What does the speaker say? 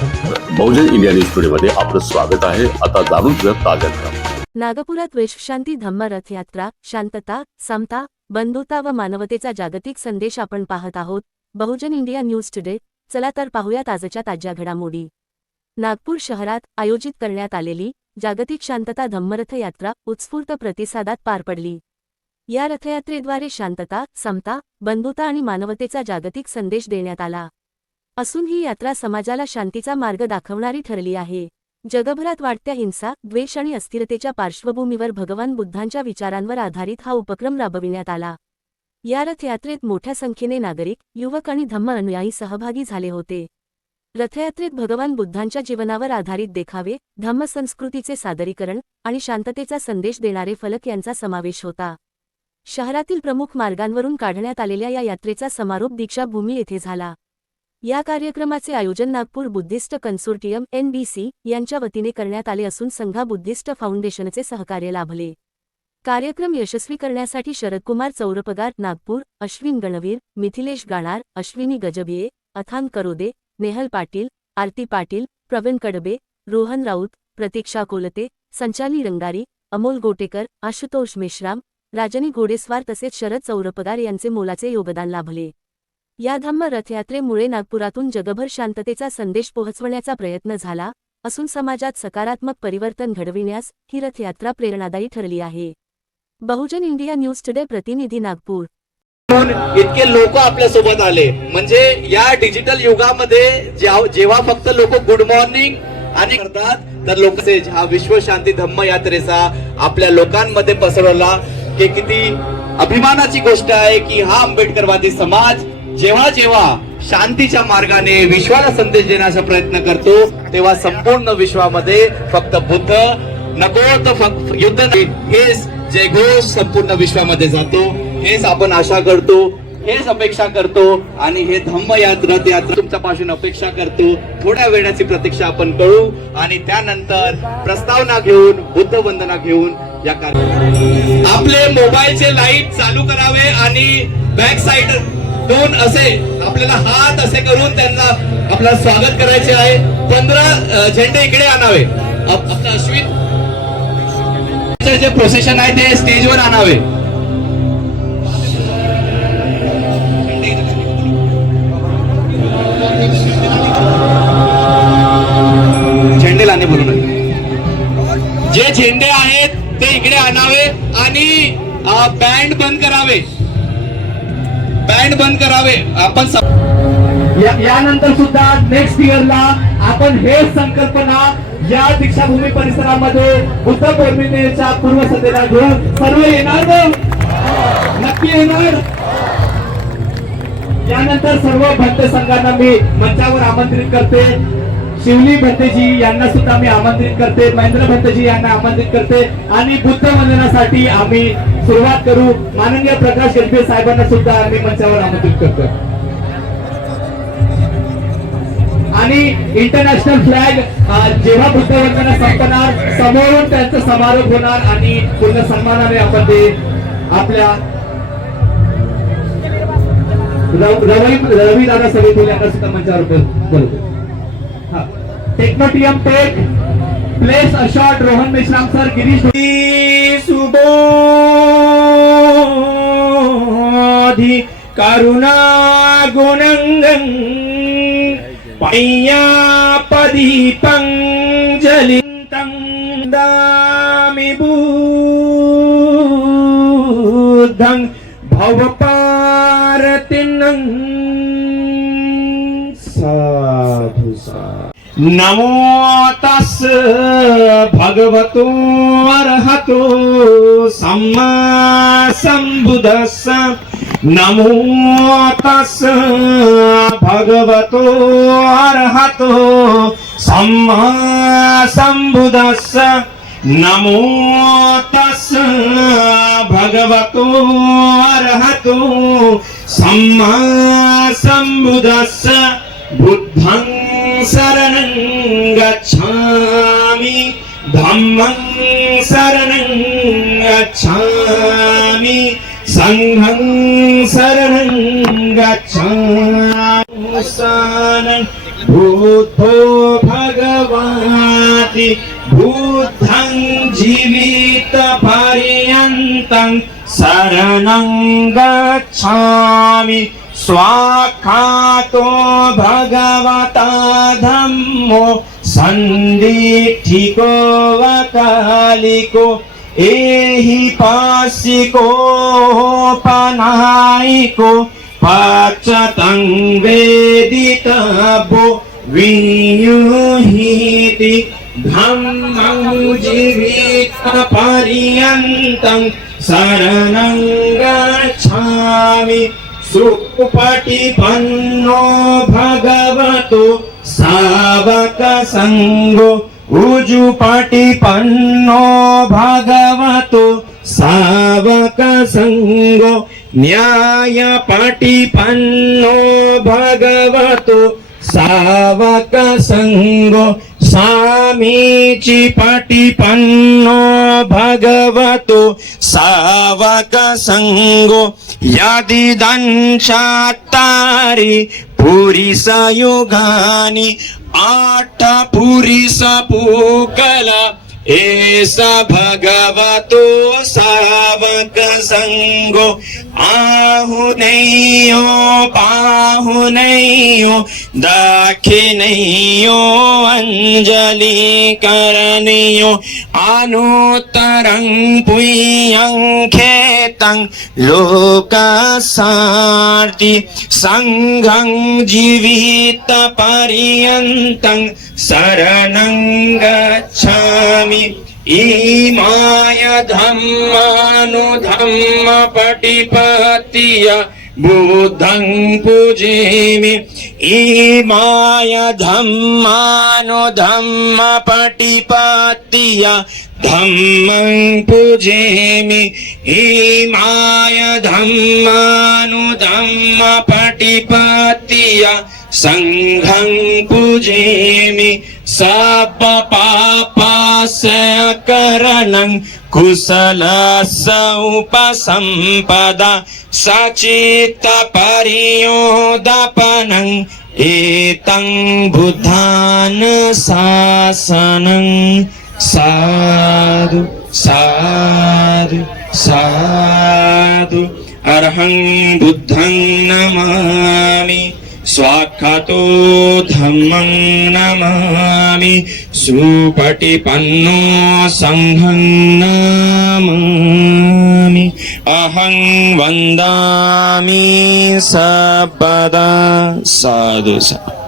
बहुजन India news today मध्ये आपलं स्वागत आहे। आता जाणून घेऊया ताज्या घडामोडी। नागपुरात विश्वशांती धम्म रथयात्रा, शांतता, समता, बंधुता व मानवतेचा जागतिक संदेश आपण पाहत आहोत। बहुजन इंडिया न्यूज टुडे। चला तर पाहूया आजच्या ताज्या घडामोडी। नागपूर शहरात आयोजित करण्यात आलेली जागतिक शांतता धम्म रथयात्रा उत्स्फूर्त प्रतिसादात पार पडली। या रथयात्रेद्वारे शांतता, समता, बंधुता आणि मानवतेचा जागतिक संदेश देण्यात आला असून ही यात्रा समाजाला शांतीचा मार्ग दाखवणारी ठरली आहे। जगभरात वाढत्या हिंसा, द्वेष आणि अस्थिरतेच्या पार्श्वभूमीवर भगवान बुद्धांच्या विचारांवर आधारित हा उपक्रम राबविण्यात आला। या रथयात्रेत मोठ्या संख्येने नागरिक, युवक आणि धम्म अनुयायी सहभागी झाले होते। रथयात्रेत भगवान बुद्धांच्या जीवनावर आधारित देखावे, धम्म संस्कृतीचे सादरीकरण आणि शांततेचा संदेश देणारे फलक यांचा समावेश होता। शहरातील प्रमुख मार्गांवरून काढण्यात आलेल्या या यात्रेचा समारोप दीक्षाभूमी येथे झाला। या कार्यक्रमाचे आयोजन नागपूर बुद्धिस्ट कन्सोर्टियम (NBC) यांच्या वतीने करण्यात आले असून संघा बुद्धिस्ट फाउंडेशनचे सहकार्य लाभले। कार्यक्रम यशस्वी करण्यासाठी शरदकुमार चौरपगार नागपूर, अश्विन गणवीर, मिथिलेश गाणार, अश्विनी गजबिये, अथान करोदे, नेहल पाटील, आरती पाटील, प्रवीण कडबे, रोहन राऊत, प्रतीक्षा कोलते, संचाली रंगारी, अमोल गोटेकर, आशुतोष मेश्राम, राजनी घोडेस्वार तसेच शरद चौरपगार यांचे मोलाचे योगदान लाभले। या धम्म रथयात्रेमुळे नागपुरातून जगभर शांततेचा संदेश पोहोचवण्याचा प्रयत्न झाला असून समाजात सकारात्मक परिवर्तन घडविण्यास ही रथयात्रा प्रेरणादायी ठरली आहे। बहुजन इंडिया न्यूज टुडे प्रतिनिधी नागपूर। इतके लोक आपल्या सोबत आले म्हणजे या डिजिटल युगामध्ये जेव्हा फक्त लोक गुड मॉर्निंग आणि करतात तर लोक हा विश्व शांती धम्म यात्रेचा आपल्या लोकांमध्ये पसरवला की किती अभिमानाची गोष्ट आहे की हा आंबेडकरवादी समाज जेव्हा जेव्हा शांतीच्या मार्गाने विश्वाला संदेश देण्याचा प्रयत्न करतो तेव्हा संपूर्ण विश्वामध्ये फक्त बुद्ध नको तर फक्त युद्ध हेच जयघोष संपूर्ण विश्वामध्ये जातो। हेच आपण आशा करतो, हेच अपेक्षा करतो आणि हे धम्म यात्रा तुमच्यापासून अपेक्षा करतो। थोड्या वेळाची प्रतीक्षा आपण करू आणि त्यानंतर प्रस्तावना घेऊन बुद्ध वंदना घेऊन या आपले मोबाईलचे लाईट चालू करावे आणि बॅक साइड दोन असे आपल्याला हात असे करून त्यांना आपलं स्वागत करायचे आहे। 15 झेंडे इकडे आणावे। आपलं अश्विन जे प्रोसेशन आहे ते स्टेजवर आणावे। झेंडे लाने बोलून जे झेंडे आहेत ते इकडे आणावे आणि बँड बंद करावे। बँड बंद करावे। आपण यानंतर सुद्धा नेक्स्ट इयरला आपण हे संकल्पना या दीक्षाभूमी परिसरामध्ये बुद्ध पौर्णिमेच्या पूर्वसंध्येला घेऊन सर्व येणार नक्की येणार। यानंतर सर्व भक्त संघांना मी मंचावर आमंत्रित करते। शिवली भंतेजी यांना सुद्धा मी आमंत्रित करते, महेंद्र भंतेजी यांना आमंत्रित करते आणि बुद्ध वंदनासाठी आम्ही सुरुवात करू। माननीय प्रकाश गजबे साहेबांना सुद्धा आम्ही मंचावर आमंत्रित करतो आणि इंटरनॅशनल फ्लॅग जेव्हा बुद्ध वंदना संपणार समोरून त्यांचा समारोप होणार आणि पूर्ण सन्मानाने आपण ते आपल्या रवी दादा सभेतून यांना सुद्धा मंचावर बोलतो। टेक्नोटियम take place a shot Rohan Meshram sir, Girish Subodhi करुणा गुणंगं पय्या पदीपं जलितं दामि बुद्धं भवपारतिनं साधु नमो तस् भगवतो अरहतो सम्मा सम्बुद्धस्स। नमो तस् भगवतो अरहतो सम्मा सम्बुद्धस्स। नमो तस् भगवतो अरहतो सम्मा सम्बुद्धस्स। बुद्धं शरणं गच्छामि, धम्मं शरणं गच्छामि, संघं शरणं गच्छामि। बुद्धो बुद्धं जीवित पर्यन्तं शरणं गच्छामि स्वाखातो भगवता धम्मो सन्दिठिको वकालिको एहि पासिको पनाइको पाचतं वेदितव्यो वियुहिति धम्मं जीवित पर्यन्तं शरणं गच्छामि सुपटिपन्नो भगवतो सावक संगो उजुपटिपन्नो भगवतो सावक संगो न्यायपटिपन्नो भगवतो सावक संगो सामीचिपटिपन्नो भगवतो सावक संगो यदिदंशात्तारि पुरिसयुगानि आठ पुरिसपूकला एष भगवतो सावक संगो आहुनैयो पाहुनैयो दक्षिणैयो अंजलि करणीयो अनुत्तरं पुय्यं खेतं लोकसार्ति संघं जीवित पर्यन्तं शरणं गच्छामि इमाय धम्मानुधम्म पटिपत्तिय बुद्धं पूजेमि इमाय धम्मानुधम्म पटिपत्तिय धम्मं पूजेमि इमाय धम्मानुधम्म पटिपत्तिय संघं पूजेमि सब पापस्यकरणं कुशलस्य उपसम्पदा सचित्त परियोदपनं एतं बुद्धान् शासनं साधु साधु साधु अर्हं बुद्धं नमामि स्वाक्षातो धम्मं नमामि सुपटिपन्नो संघं नमामि अहं वन्दामि सर्वदा साधु साधु।